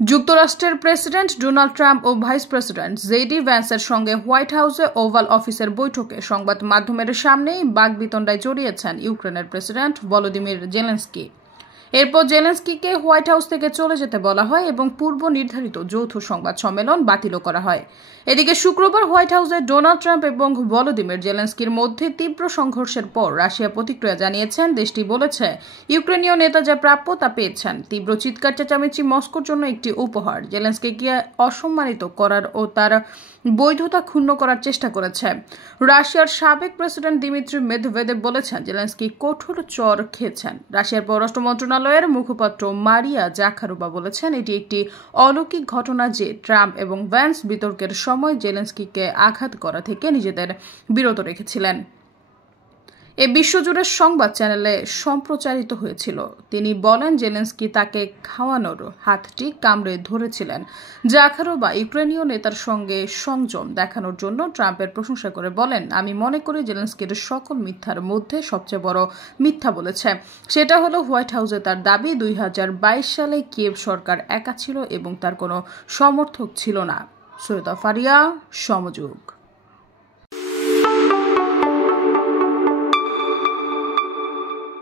যুক্তরাষ্ট্রের president Donald Trump ও vice president JD ভ্যান্সের সঙ্গে white হাউসে ওভাল অফিসের বৈঠকে সংবাদ মাধ্যমের সামনেই বাকবিতণ্ডায় জড়িয়েছেন ইউক্রেনের প্রেসিডেন্ট ভলোদিমির জেলেনস্কি। এরপর জেলেনস্কিকে হোয়াইট হাউস থেকে চলে যেতে বলা হয় এবং পূর্ব নির্ধারিত যৌথ সংবাদ সম্মেলন বাতিলও করা হয়। এদিকে শুক্রবার হোয়াইট হাউসে ডোনাল্ড ট্রাম্প এবং ভলোদিমির জেলেনস্কির মধ্যে তীব্র সংঘর্ষের পর রাশিয়া প্রতিক্রিয়া জানিয়েছেন। দেশটি বলেছে, ইউক্রেনীয় নেতা যা প্রাপ্য তা পেয়েছেন। তীব্র চিৎকার চেঁচামেচি মস্কোর জন্য একটি উপহার। জেলেনস্কিকে অসম্মানিত করার ও তার বৈধতা ক্ষুণ্ণ করার চেষ্টা করেছে। রাশিয়ার সাবেক প্রেসিডেন্ট দিমিত্রি মেদভেদেভ বলেছেন, জেলেনস্কি কঠোর চর খেয়েছেন। রাশিয়ার পররাষ্ট্র মন্ত্রণালয়ের মুখপাত্র মারিয়া জাখারোভা বলেছেন, এটি একটি অলৌকিক ঘটনা যে ট্রাম্প এবং ভ্যান্স বিতর্কের সময় জেলেনস্কিকে আঘাত করা থেকে নিজেদের বিরত রেখেছিলেন। এ বিশ্বজুড়ে সংবাদ চ্যানেলে সম্প্রচারিত হয়েছিল। তিনি বলেন, জেলেনস্কি তাকে খাওয়ানোর হাতটি কামড়ে ধরেছিলেন। জাখারোভা ইউক্রেনীয় নেতার সঙ্গে সংযম দেখানোর জন্য ট্রাম্পের প্রশংসা করে বলেন, আমি মনে করি জেলেনস্কির সকল মিথ্যার মধ্যে সবচেয়ে বড় মিথ্যা বলেছে। সেটা হলো হোয়াইট হাউসে তার দাবি 2022 সালে কিয়েভ সরকার একা ছিল এবং তার কোনো সমর্থক ছিল না। সৈয়দা ফারিয়া, সমযোগ।